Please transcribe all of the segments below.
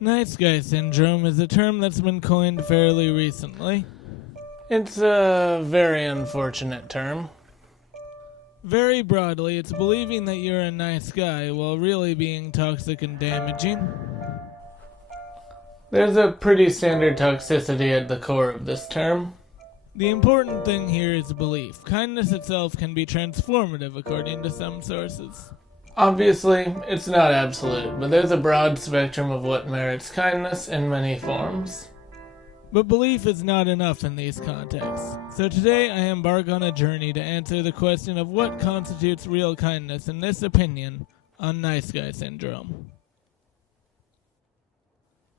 Nice guy syndrome is a term that's been coined fairly recently. It's a very unfortunate term. Very broadly, it's believing that you're a nice guy while really being toxic and damaging. There's a pretty standard toxicity at the core of this term. The important thing here is belief. Kindness itself can be transformative according to some sources. Obviously, it's not absolute, but there's a broad spectrum of what merits kindness in many forms. But belief is not enough in these contexts. So today I embark on a journey to answer the question of what constitutes real kindness in this opinion on nice guy syndrome.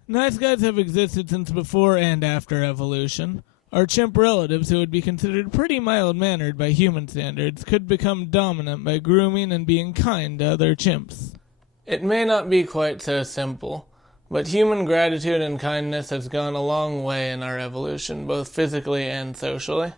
Nice guys have existed since before and after evolution. Our chimp relatives, who would be considered pretty mild-mannered by human standards, could become dominant by grooming and being kind to other chimps. It may not be quite so simple, but human gratitude and kindness has gone a long way in our evolution, both physically and socially.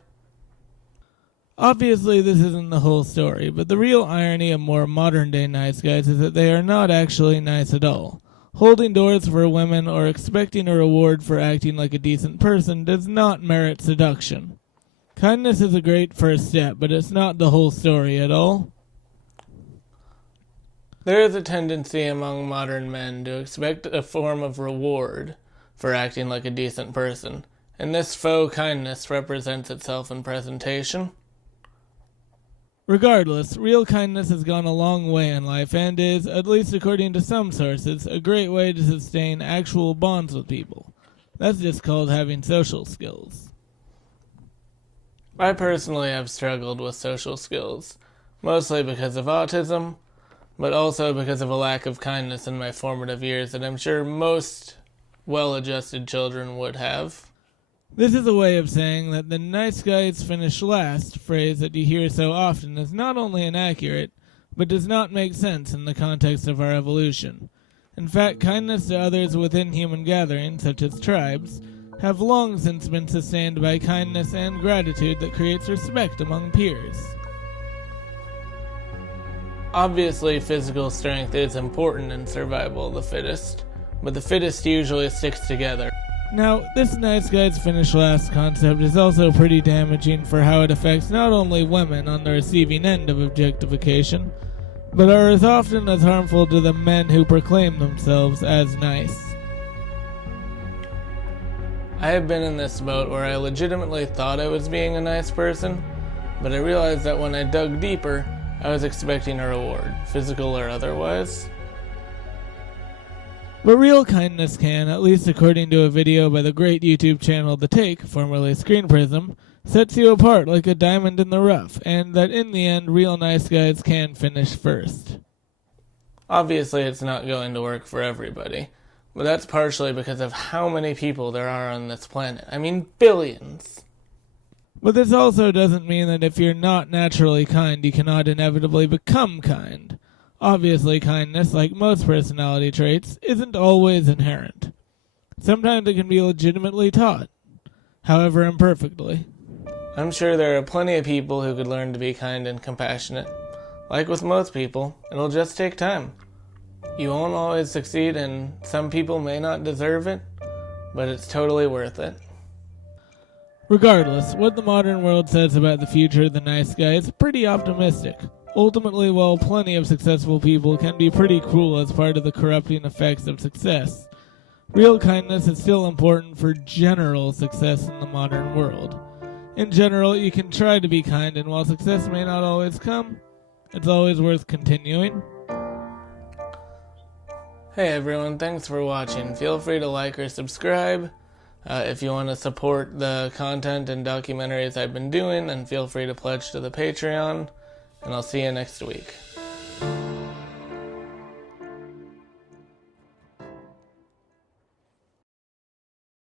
Obviously, this isn't the whole story, but the real irony of more modern-day nice guys is that they are not actually nice at all. Holding doors for women or expecting a reward for acting like a decent person does not merit seduction. Kindness is a great first step, but it's not the whole story at all. There is a tendency among modern men to expect a form of reward for acting like a decent person, and this faux kindness represents itself in presentation. Regardless, real kindness has gone a long way in life and is, at least according to some sources, a great way to sustain actual bonds with people. That's just called having social skills. I personally have struggled with social skills, mostly because of autism, but also because of a lack of kindness in my formative years that I'm sure most well-adjusted children would have. This is a way of saying that the nice guys finish last phrase that you hear so often is not only inaccurate, but does not make sense in the context of our evolution. In fact, kindness to others within human gatherings, such as tribes, have long since been sustained by kindness and gratitude that creates respect among peers. Obviously, physical strength is important in survival of the fittest, but the fittest usually sticks together. Now, this nice guys finish last concept is also pretty damaging for how it affects not only women on the receiving end of objectification, but are as often as harmful to the men who proclaim themselves as nice. I have been in this boat where I legitimately thought I was being a nice person, but I realized that when I dug deeper, I was expecting a reward, physical or otherwise. But real kindness can, at least according to a video by the great YouTube channel The Take, formerly Screen Prism, sets you apart like a diamond in the rough, and that in the end, real nice guys can finish first. Obviously, it's not going to work for everybody, but that's partially because of how many people there are on this planet. I mean, billions. But this also doesn't mean that if you're not naturally kind, you cannot inevitably become kind. Obviously, kindness, like most personality traits, isn't always inherent. Sometimes it can be legitimately taught, however imperfectly. I'm sure there are plenty of people who could learn to be kind and compassionate. Like with most people, it'll just take time. You won't always succeed, and some people may not deserve it, but it's totally worth it. Regardless, what the modern world says about the future of the nice guy is pretty optimistic. Ultimately, while plenty of successful people can be pretty cruel as part of the corrupting effects of success, real kindness is still important for general success in the modern world. In general, you can try to be kind, and while success may not always come, it's always worth continuing. Hey everyone, thanks for watching. Feel free to like or subscribe. If you want to support the content and documentaries I've been doing, then feel free to pledge to the Patreon. And I'll see you next week.